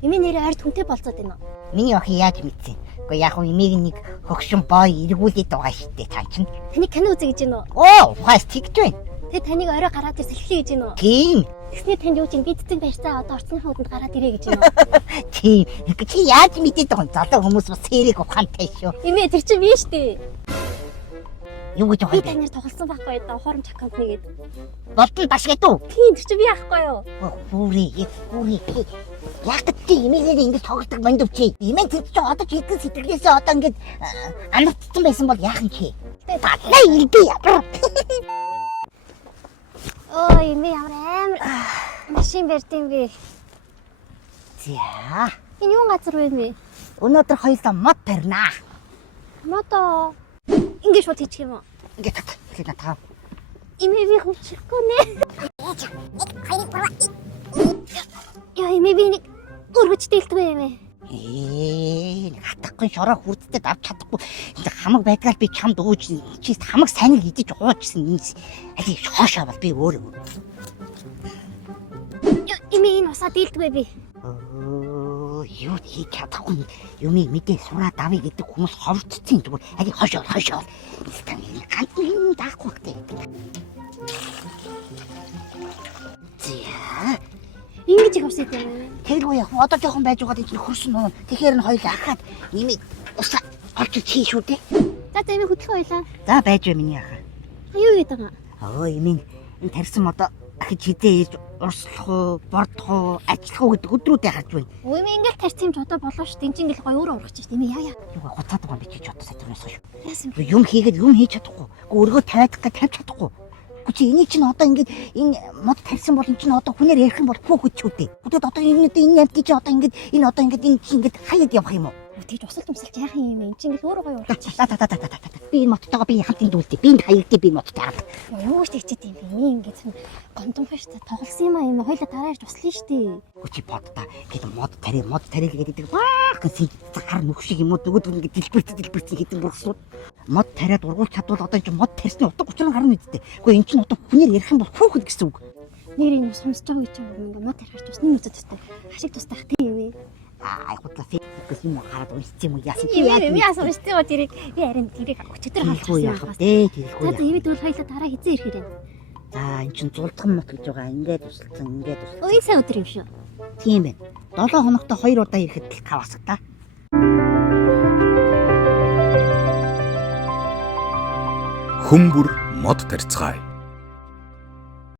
Эми нэрээ ард хүнтэй болцоод байна уу? Миний охин яаж мэдсэн? Гэхдээ яг эмийг нэг хөгшин бой эргүүлээд байгаа штэ цаа чинь. Таны кино үзье гэж байна уу? Оо, хаас тэгж байна. Тэгээ таныг орой гараад ирс эхлэе гэж байна уу? Тийм. Тэгснэ танд юу чинь бидцэн барьцаа одоо орцны хууданд гараад ирээ гэж байна уу? Тийм. Чи яаж мэдээд байгаа юм? Залуу хүмүүс бас сэрэг ухаантай шүү. Эми тэр чинь биш дээ. Юу гэж Би байгаа юм? танаар тоглосон байхгүй одоо хоромч аккаунт нэгээд. Болтол баш гэдэг үү? Тийм тэр чинь би ахгүй юу? Хүүри. Яг чи эмээгээр ингэж тоглодог мандав чи. Эмээ тэр чи одоо чи хэдэн сэтгэлээсээ одоо ингэж анхаарсан байсан бол яах юм чи? Батлаа ирдэ яа. Оо эми ямар амар машин барьдсан бэ? За. Энэ юу газар вэ нэ? Өнөөдөр хоёулаа мод тарина. Мото. Ингээд шууд хийчих юм уу? Ингээд таа. Эми би хөвчихгүй нэ. Яа эми би нэг өргөж дэлтгүй юм ээ. Хатахгүй шороо хүрдтэд авч чадахгүй. Ингээ хамаг байдгаар би чамд өгөөж чи хамаг сайн идэж уучсан. Али хоошоо бол би өөрөө. Эми энэ усаа дэлтгүй би. Юу хийж чадахгүй юмыг мэдээ сураад авъя гэдэг хүмүүс ховцсон зүгээр. Али хоошоо. Стан ганц даахгүй гэдэг. За. Ингэж их усаад юм ээ. Тэргүй яг одоо жоохон байж байгаа чинь хөрсөн нуу. Тэгэхээр нь хоёул ахаад нэмийг усаа олж чий шүү дээ. За эми хөдлөх байлаа. За байж бай миний ахаа. Юу гээд байгаа? Эмийн энэ тарьсан одоо ахиж хідээ ээж урслах уу, бордох уу, ажиллах уу гэдэг өдрүүдээ харж байна. Эми ингээл тарьсан юм ч одоо болоо шүү. Энд чинь ингээл гоё өөрөө ургач шүү. Эми яа. Юу хуцаад байгаа юм би чи одоо сэтгүүрээс шүү. Яасан бэ? Юм хийгээд юм хийж чадахгүй. Өргөө тавиад тавьж чадахгүй. Чи энийг чинь одоо ингээд энэ мод тарьсан бол энэ чинь одоо хүнээр ярих юм бол хөөхөд ч үдээ. Хөтөд одоо энэ амтыг чи одоо ингээд энэ чи ингээд хаяад явах юм уу? Тэгж усалж яах юм энэ чинь ингээл өөрөө гоё ургач. Би энэ моттойгоо би хамтын дүүлдэ. Би энэ хаягдээ би модтой хараад. Юу ч тэгчээд юм бэ? Эми ингээд гомдомхон шүү. Тоглосон юм аа юм. Хоёлаа дараа ирж туслая шүү. Чи боддаа гээд мод тарил гэдэг баахан сар нүх шиг юм уу дөгөд ингээд дэлбэрт хитэн бурсууд мод тариад ургуулж чадвал одоо энэ мод тарьсны утга учир нь гарна үсттэй. Гэхдээ эн чинь одоо хүнээр ярих юм бол хөөхөд гэсэн үг. Нэр энэ сонсож байгаа үе чинь ингээд мод тарихч усны нүцэд тустай. Хашиг тустай хат юм ээ. Худлаа фэйс юм хараад уншиж юм уу яасан чи яа юм яасан уншиж байгаа тэрийг би харин тэрийг өчтөр халчихсан юм байна. Тэргүй. За имид бол хоёлаа дараа хизээ ирэх юм. За эн чинь зулдхан мот гэж байгаа. Ингээд тусалсан. Ой сайн өдөр юм шүү. Тийм байна. 7 хоногт 2 удаа ирэхэд л таваасаг та. Хүмбүр мод тарьцгаая.